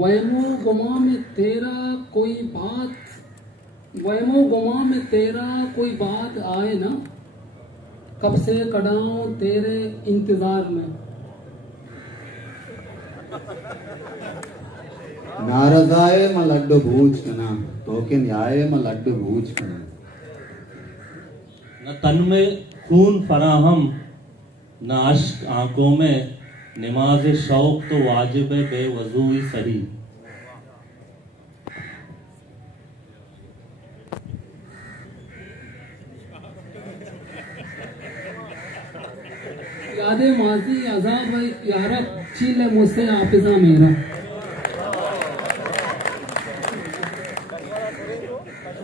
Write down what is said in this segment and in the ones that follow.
वैमो गुमा में तेरा कोई बात, वैमो गुमा में तेरा कोई बात आए ना, कब से कड़ाऊं तेरे इंतजार में। नारदाए म लड्डू भूज कना तो के न्याय म लड्डू भूज कना। न तन में खून फराहम न अश्क आंखों में, नमाज शौक तो वाजिब है बेवजू ही सही। यादे माजी अजाब यारब चील मुझसे हाफिजा मेरा।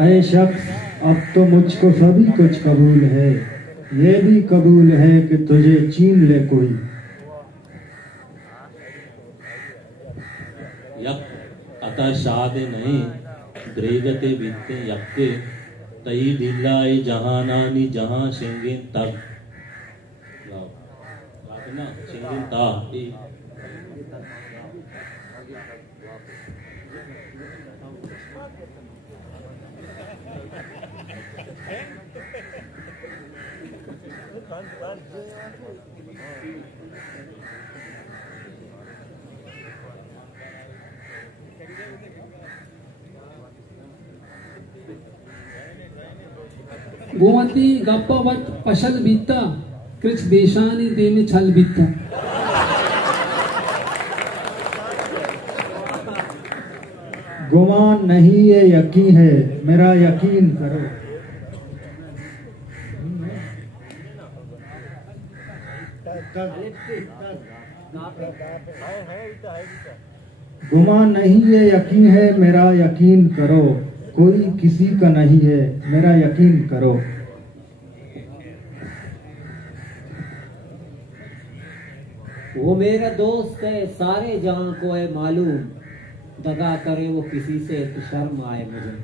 ऐ शख्स अब तो मुझको सभी कुछ कबूल है, ये भी कबूल है कि तुझे चीन ले कोई। यक अता शाद नहीं द्रेगते बीतते यक्के, तई दिल्लाई जहानानी जहां शेंगिन तक ना शेंगिन ता गोमती गप्पावत पशल बीता, कृछ बेशानी दे में छल बीता। गुमान नहीं ये यकीन है, मेरा यकीन करो। गुमान नहीं ये यकीन है, मेरा यकीन करो। कोई किसी का नहीं है, मेरा यकीन करो। वो मेरा दोस्त है सारे जान को है मालूम, दगा करे वो किसी से तो शर्म आए मुझे।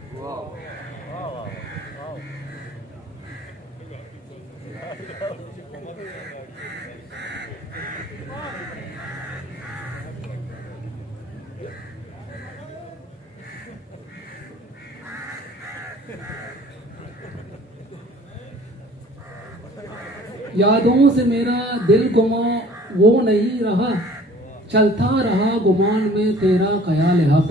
यादों से मेरा दिल गुमा वो नहीं रहा, चलता रहा गुमान में तेरा ख्याल हब।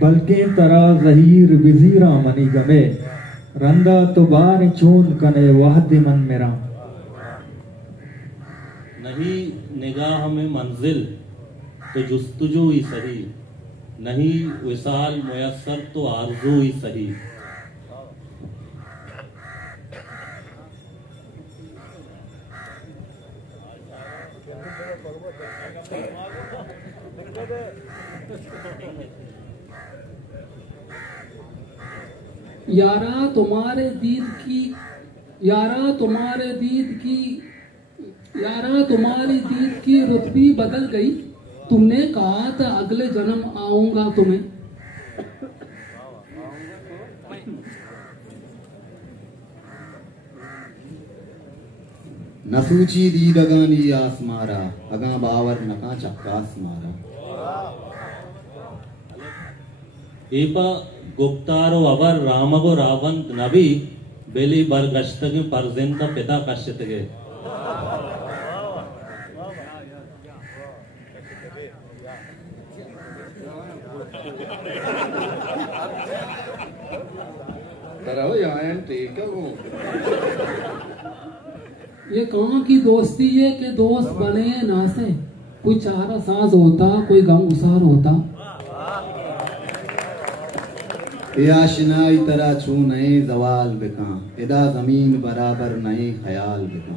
बल्कि तरा जहीर विजीरा मनी गमे, रंदा तो बार चून कने वाहद मन मेरा। नहीं निगाह में मंजिल तो जुस्तजू ही सही, नहीं विसाल मुयस्सर तो आरजू ही सही। यारा तुम्हारे दीद की, यारा तुम्हारे दीद की, यारा तुम्हारी दीद की रुतबी बदल गई। तुमने कहा था अगले जन्म आऊंगा तुम्हें। नसूची दीदगानी आसमारा, अगा बावर नका चक्कास मारा। ईपा गुप्तारो अवर रामगो रावंत नबी, बेली बरगश्तगे परजिंदा पिता कश्यतगे। ये कहाँ की दोस्ती है कि दोस्त बने ना से, कोई चारा साज होता कोई गम उसार होता। आशनाई तरह छू नए जवाल बिका, इदा जमीन बराबर नए ख्याल बिका।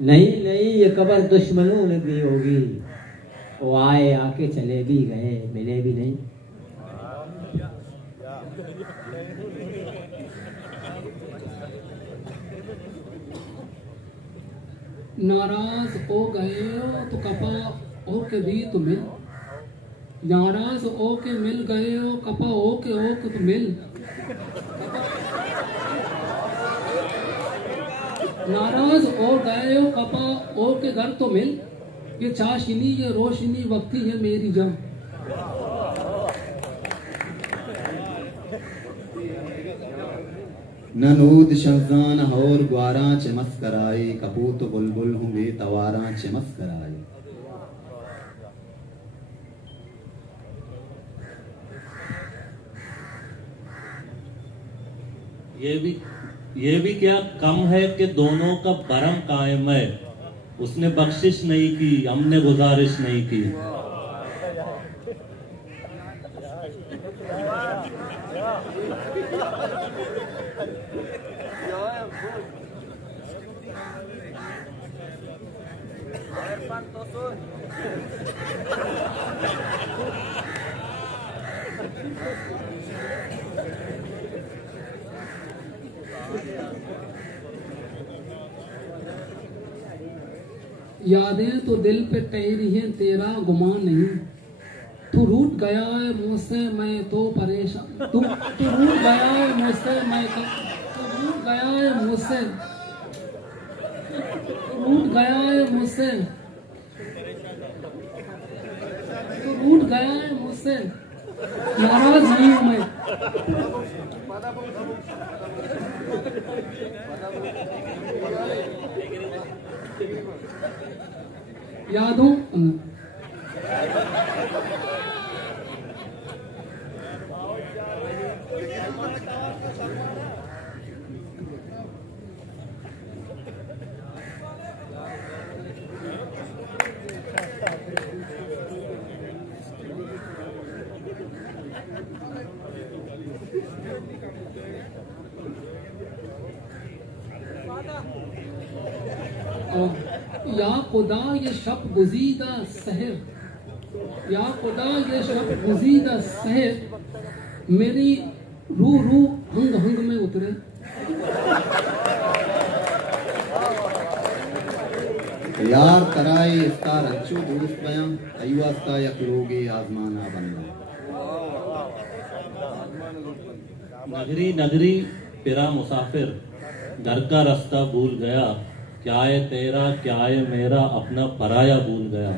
नहीं नहीं ये कबर दुश्मनों ने दी होगी, वो आए आके चले भी गए मिले भी नहीं। नाराज हो गए हो तो कपा हो के भी तो मिल, नाराज हो के मिल गए हो कपा हो के तो मिल। नाराज और गए हो कपा और के घर तो मिल, ये चाशनी ये रोशनी वक्ती है मेरी जान। ननूद शंजान और ग्वारा चमस कराए, कपूत बुलबुल हूँ वे तवारा चमस कराए। ये भी क्या कम है कि दोनों का भरम कायम है। उसने बख्शिश नहीं की, हमने गुजारिश नहीं की। यादें तो दिल पे ठहरी हैं, तेरा गुमान नहीं। तू रूठ गया है मुझसे मैं तो परेशान, तू रूठ गया है मुझसे मैं तो, तू रूठ गया है मुझसे, तू रूठ गया है मुझसे, तू रूठ गया है मुझसे, नाराज नहीं हूं मैं। यादों या खुदा ये शब गुज़ीदा सहर, या खुदा ये शब गुज़ीदा सहर, मेरी रूह हंग हंग में उतरे। यार तराए इसका रच्चो दोस्त बयां, अयुआस्ता यकलोगे आजमाना बनना। नगरी नगरी फिरा मुसाफिर, घर का रास्ता भूल गया। क्या है तेरा क्या है मेरा, अपना पराया भूल गया।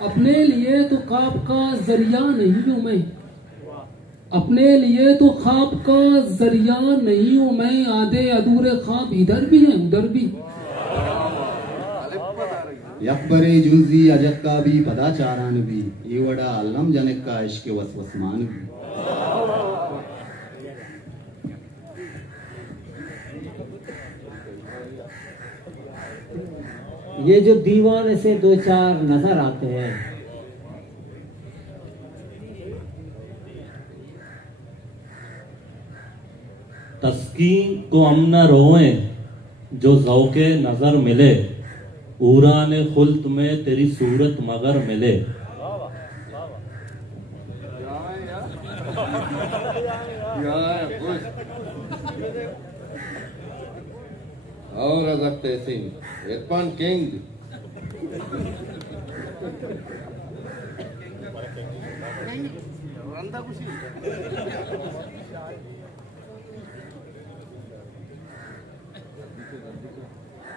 अपने लिए तो ख्वाब का जरिया नहीं हूँ मैं, अपने लिए तो ख्वाब का जरिया नहीं हूँ मैं। आधे अधूरे ख्वाब इधर भी हैं उधर भी। यकबरे जुल्जी अजक्का भी पदा चारान भी, ये वड़ा अल्लम जनक का इश्क वसवसमान भी। ये जो दीवाने से दो चार नजर आते हैं, तस्कीन को हम न रोए जो ज़ौक़े नजर मिले, ऊराने खुल्त में तेरी सूरत मगर मिले। और अजब तहसीन इरफान किंग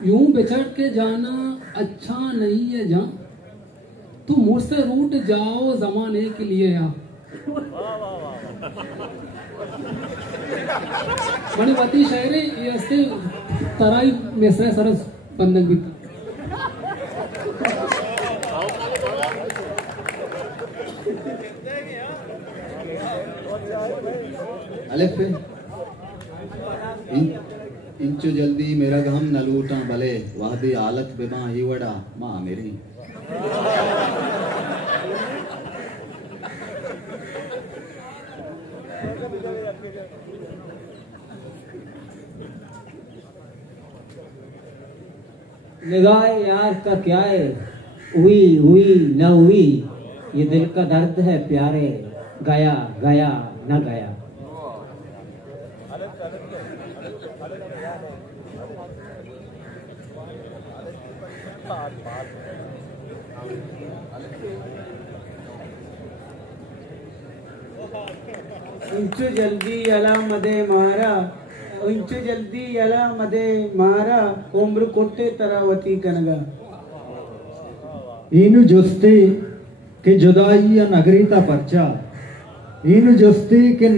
यूं बिछड़ के जाना अच्छा नहीं है जान, तू मुझसे रूठ जाओ जमाने के लिए यार। गणपति शहरे ये असते तराई में से सरस बंधक भी अलिफ इंचो जल्दी मेरा गम न लूटा भले, वादे आलत बिमा ही वड़ा माँ मेरी। निगाह यार का क्या है, हुई हुई न हुई, ये दिल का दर्द है प्यारे, गया गया न गया। उंच जल्दी याला मध्ये मारा, उंच जल्दी याला मध्ये मारा, उम्र कोटे तरावती कनगा। इन जुस्ती के जुदाई या नगरीता परचा, इन जुस्ती के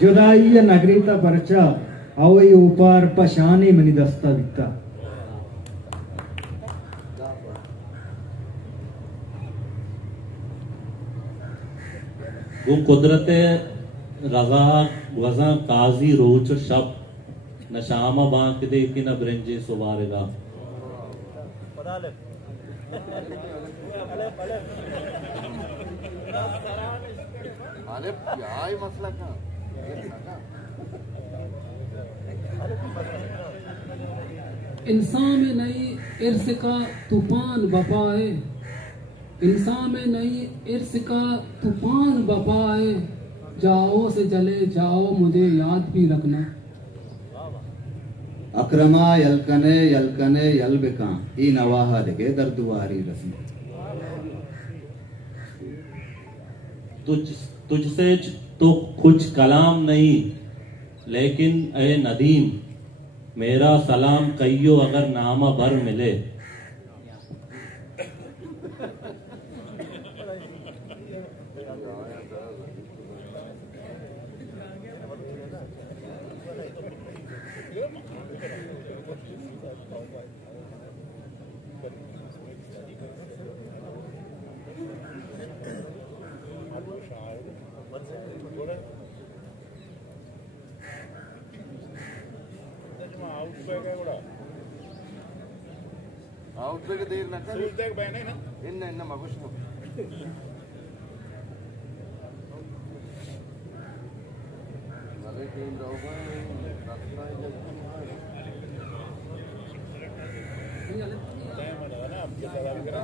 जुदाई या नगरीता परचा, आवई ऊपर पशानी मनी दस्ता बिकता। वो कुदरत रजा वजा काजी रोच शब नशामा बांक दे कि न ब्रंजे सुवारेगा। अरे क्या ही मसला का इंसान में नई इर्स का तूफान बपाए, इंसान में नई इर्स का तूफान बपाए, जाओ से जले जाओ मुझे याद भी रखना। अक्रमा यलकने यलकने यलबिका ई नवाहा देखे दर्दुआरी रस्म। तुझसे तो कुछ कलाम नहीं, लेकिन ए नदीम मेरा सलाम कहियो अगर नामा भर मिले। आउटबैक देर ना कर देख बहने ना इन मगुश को वाले टीम रोगा रास्ता ही जब ना आपके सवाल करा